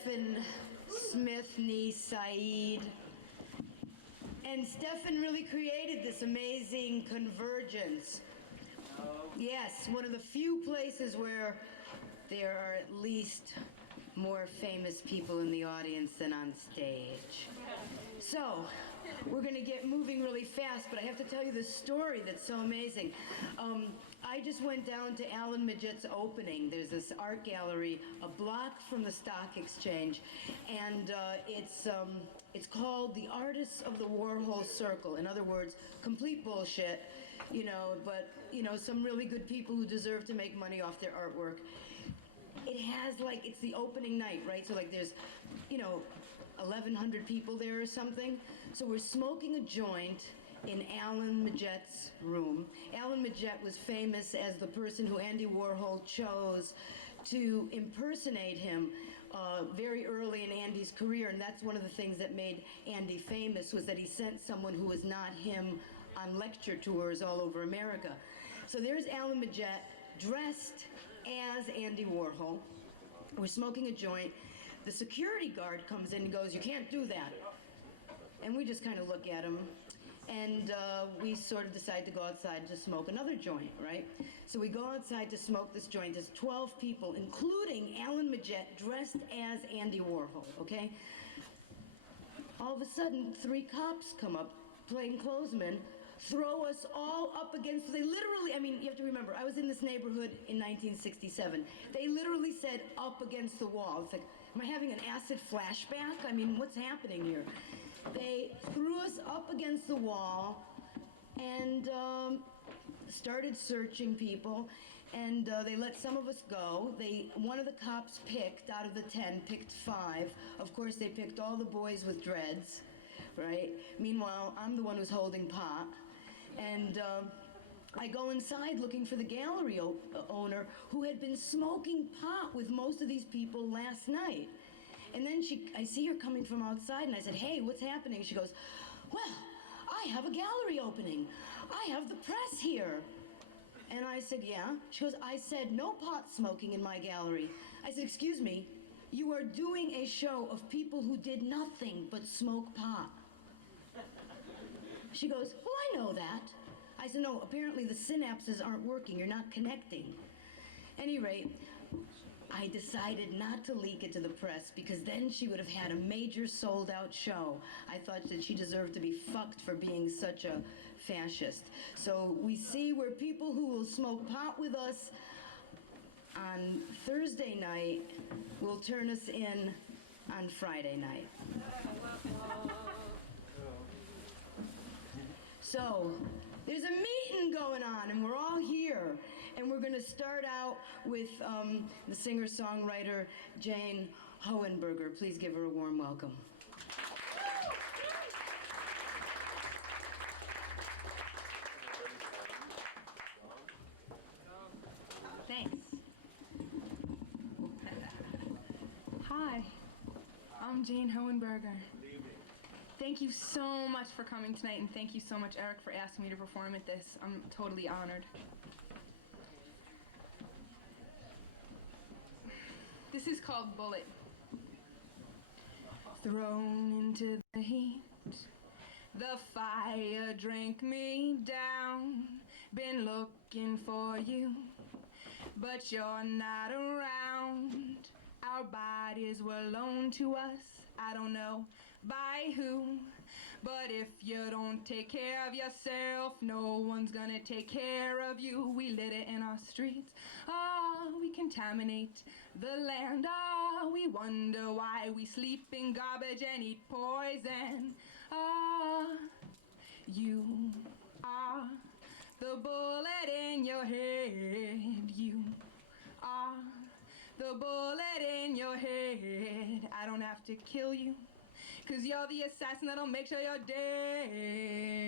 Stephen Smith, Nee Said. And Stephen really created this amazing convergence. Yes, one of the few places where there are at least more famous people in the audience than on stage. So, we're going to get moving really fast, but I have to tell you this story that's so amazing. I just went down to Alan Midget's opening. There's this art gallery a block from the stock exchange, and it's called the Artists of the Warhol Circle. In other words, complete bullshit, but some really good people who deserve to make money off their artwork. It has it's the opening night, right? So there's 1,100 people there or something. So we're smoking a joint in Alan Midget's room. Alan Midget was famous as the person who Andy Warhol chose to impersonate him very early in Andy's career, and that's one of the things that made Andy famous, was that he sent someone who was not him on lecture tours all over America. So there's Alan Midget dressed as Andy Warhol. We're smoking a joint. The security guard comes in and goes, "You can't do that." And we just kind of look at him, and we sort of decide to go outside to smoke another joint, right? So we go outside to smoke this joint. There's 12 people, including Alan Midget, dressed as Andy Warhol, okay? All of a sudden, 3 cops come up, plainclothesmen, throw us all up against, they literally, you have to remember, I was in this neighborhood in 1967. They literally said up against the wall. It's like, am I having an acid flashback? What's happening here? They threw us up against the wall and started searching people, and they let some of us go. One of the cops picked, out of the 10, picked 5. Of course, they picked all the boys with dreads, right? Meanwhile, I'm the one who's holding pot. And I go inside looking for the gallery owner who had been smoking pot with most of these people last night. And then I see her coming from outside, and I said, "Hey, what's happening?" She goes, "Well, I have a gallery opening. I have the press here." And I said, "Yeah?" She goes, "I said no pot smoking in my gallery." I said, "Excuse me, you are doing a show of people who did nothing but smoke pot." She goes, "Well, I know that." I said, "No, apparently the synapses aren't working. You're not connecting." At any rate, I decided not to leak it to the press, because then she would have had a major sold-out show. I thought that she deserved to be fucked for being such a fascist. So we see where people who will smoke pot with us on Thursday night will turn us in on Friday night. So, there's a meeting going on, and we're all here. And we're going to start out with the singer-songwriter Jane Hohenberger. Please give her a warm welcome. Thanks. Hi, I'm Jane Hohenberger. Thank you so much for coming tonight, and thank you so much, Eric, for asking me to perform at this. I'm totally honored. This is called Bullet. Thrown into the heat, the fire drank me down. Been looking for you, but you're not around. Our bodies were loaned to us, I don't know by who, but if you don't take care of yourself, no one's gonna take care of you. We litter in our streets, we contaminate the land, we wonder why we sleep in garbage and eat poison. You are the bullet in your head, you are the bullet in your head. I don't have to kill you, 'cause you're the assassin that'll make sure you're dead.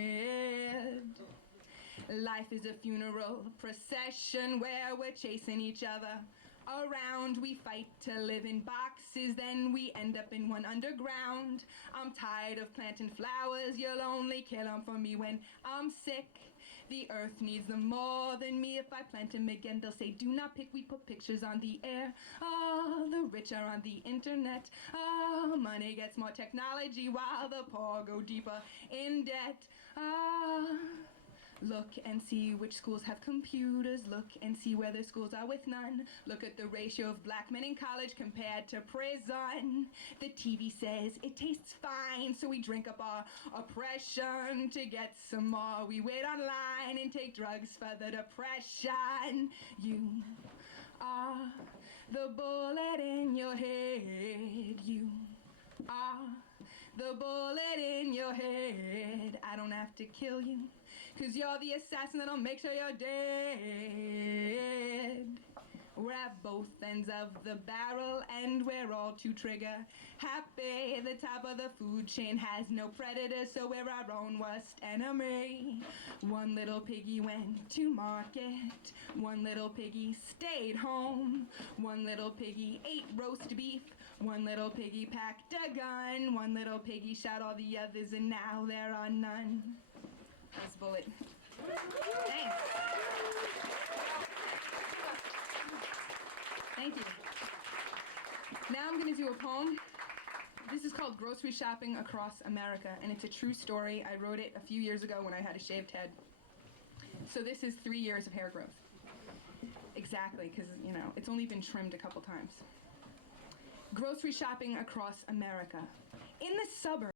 Life is a funeral procession where we're chasing each other around. We fight to live in boxes, then we end up in one underground. I'm tired of planting flowers, you'll only kill them for me when I'm sick. The earth needs them more than me. If I plant them again, they'll say, do not pick. We put pictures on the air. Oh, the rich are on the internet. Oh, money gets more technology while the poor go deeper in debt. Ah, look and see which schools have computers. Look and see whether schools are with none. Look at the ratio of black men in college compared to prison. The TV says it tastes fine, so we drink up our oppression to get some more. We wait online and take drugs for the depression. You are the bullet in your head. You are the bullet in your head. I don't have to kill you, 'cause you're the assassin that'll make sure you're dead. We're at both ends of the barrel and we're all too trigger happy. The top of the food chain has no predator, so we're our own worst enemy. One little piggy went to market. One little piggy stayed home. One little piggy ate roast beef. One little piggy packed a gun. One little piggy shot all the others and now there are none. That's Bullet. Thanks. Thank you. Now I'm going to do a poem. This is called Grocery Shopping Across America, and it's a true story. I wrote it a few years ago when I had a shaved head. So this is 3 years of hair growth. Exactly, because, you know, it's only been trimmed a couple times. Grocery shopping across America. In the suburbs,